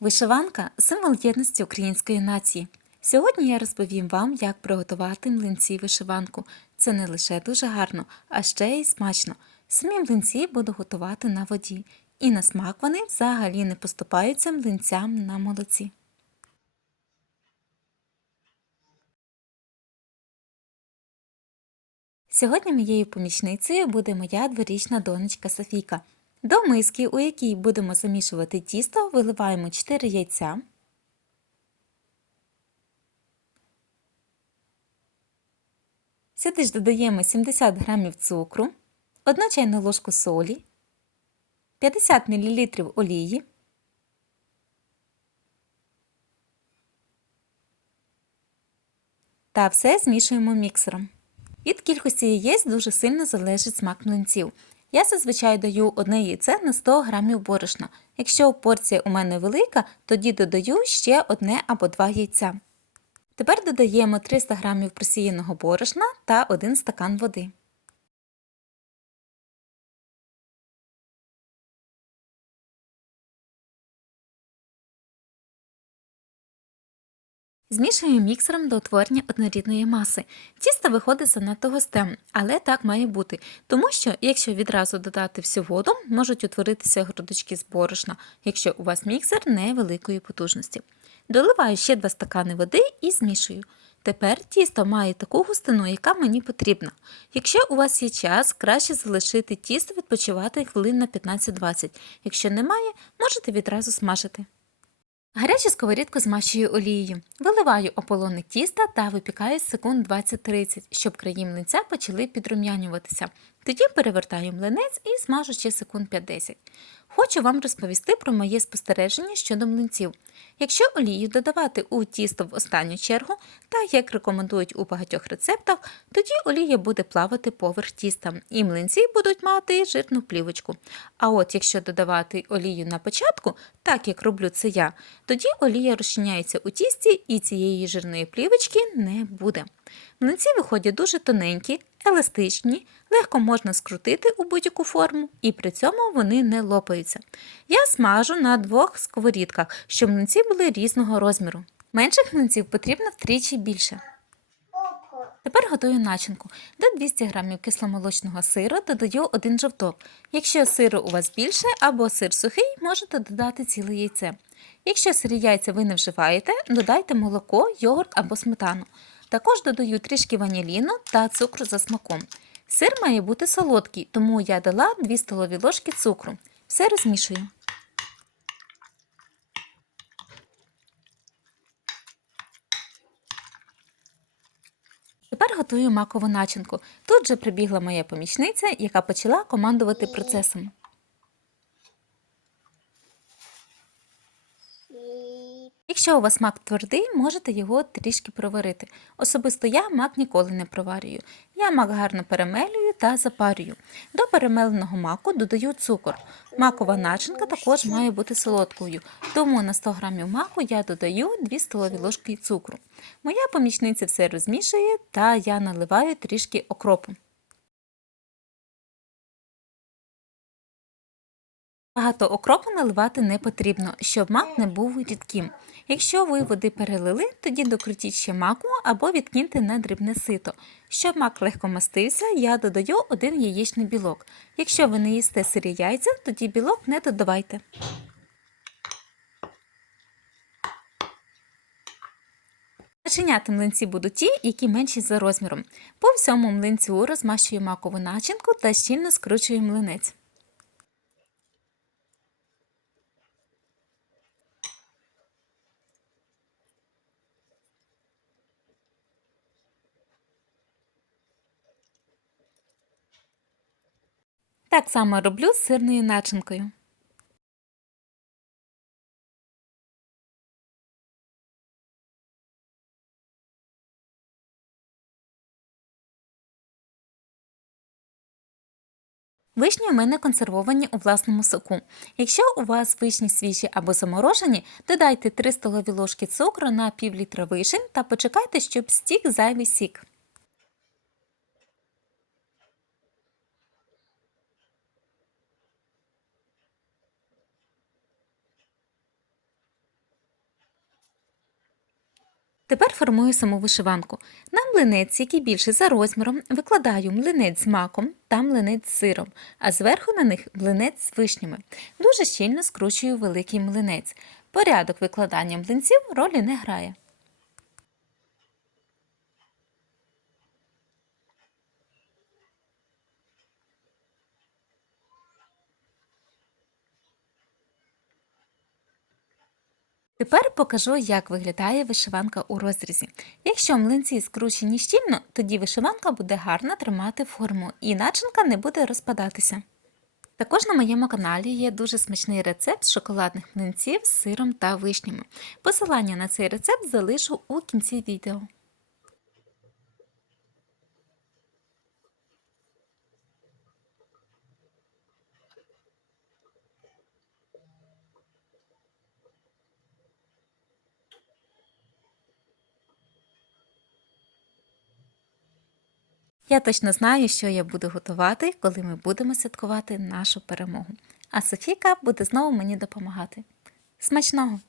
Вишиванка символ єдності української нації. Сьогодні я розповім вам, як приготувати млинці вишиванку. Це не лише дуже гарно, а ще й смачно. Самі млинці буду готувати на воді, і на смак вони взагалі не поступаються млинцям на молоці. Сьогодні моєю помічницею буде моя дворічна донечка Софійка. До миски, у якій будемо замішувати тісто, виливаємо 4 яйця. Сюди ж додаємо 70 г цукру, 1 чайну ложку солі, 50 мл олії, та все змішуємо міксером. Від кількості яєць дуже сильно залежить смак млинців. Я зазвичай даю одне яйце на 100 г борошна. Якщо порція у мене велика, тоді додаю ще одне або два яйця. Тепер додаємо 300 г просіяного борошна та 1 стакан води. Змішуємо міксером до утворення однорідної маси. Тісто виходить занадто густим, але так має бути, тому що, якщо відразу додати всю воду, можуть утворитися грудочки з борошна, якщо у вас міксер невеликої потужності. Доливаю ще 2 стакани води і змішую. Тепер тісто має таку густину, яка мені потрібна. Якщо у вас є час, краще залишити тісто відпочивати хвилин на 15-20. Якщо немає, можете відразу смажити. Гарячу сковорідку змащую олією. Виливаю ополони тіста та випікаю секунд 20-30, щоб краї млинця почали підрум'янюватися. Тоді перевертаю млинець і смажу ще секунд 50. Хочу вам розповісти про моє спостереження щодо млинців. Якщо олію додавати у тісто в останню чергу, так як рекомендують у багатьох рецептах, тоді олія буде плавати поверх тіста, і млинці будуть мати жирну плівочку. А от якщо додавати олію на початку, так як роблю це я, тоді олія розчиняється у тісті і цієї жирної плівочки не буде. Млинці виходять дуже тоненькі, еластичні, легко можна скрутити у будь-яку форму, і при цьому вони не лопаються. Я смажу на двох сковорідках, щоб млинці були різного розміру. Менших млинців потрібно втричі більше. Тепер готую начинку. До 200 г кисломолочного сиру додаю один жовток. Якщо сиру у вас більше або сир сухий, можете додати ціле яйце. Якщо сирі яйця ви не вживаєте, додайте молоко, йогурт або сметану. Також додаю трішки ваніліну та цукру за смаком. Сир має бути солодкий, тому я дала 2 столові ложки цукру. Все розмішую. Тепер готую макову начинку. Тут же прибігла моя помічниця, яка почала командувати процесом. Якщо у вас мак твердий, можете його трішки проварити. Особисто я мак ніколи не проварюю. Я мак гарно перемелюю та запарюю. До перемеленого маку додаю цукор. Макова начинка також має бути солодкою, тому на 100 г маку я додаю 2 столові ложки цукру. Моя помічниця все розмішує та я наливаю трішки окропу. Багато окропу наливати не потрібно, щоб мак не був рідким. Якщо ви води перелили, тоді докрутіть ще маку або відкиньте на дрібне сито. Щоб мак легко мастився, я додаю один яєчний білок. Якщо ви не їсте сирі яйця, тоді білок не додавайте. Начиняти млинці будуть ті, які менші за розміром. По всьому млинцю розмащую макову начинку та щільно скручую млинець. Так само роблю з сирною начинкою. Вишні у мене консервовані у власному соку. Якщо у вас вишні свіжі або заморожені, додайте 3 столові ложки цукру на пів літра вишень та почекайте, щоб стік зайвий сік. Тепер формую саму вишиванку. На млинець, який більший за розміром, викладаю млинець з маком та млинець з сиром, а зверху на них млинець з вишнями. Дуже щільно скручую великий млинець. Порядок викладання млинців ролі не грає. Тепер покажу, як виглядає вишиванка у розрізі. Якщо млинці скручені щільно, тоді вишиванка буде гарно тримати форму і начинка не буде розпадатися. Також на моєму каналі є дуже смачний рецепт шоколадних млинців з сиром та вишнями. Посилання на цей рецепт залишу у кінці відео. Я точно знаю, що я буду готувати, коли ми будемо святкувати нашу перемогу. А Софійка буде знову мені допомагати. Смачного!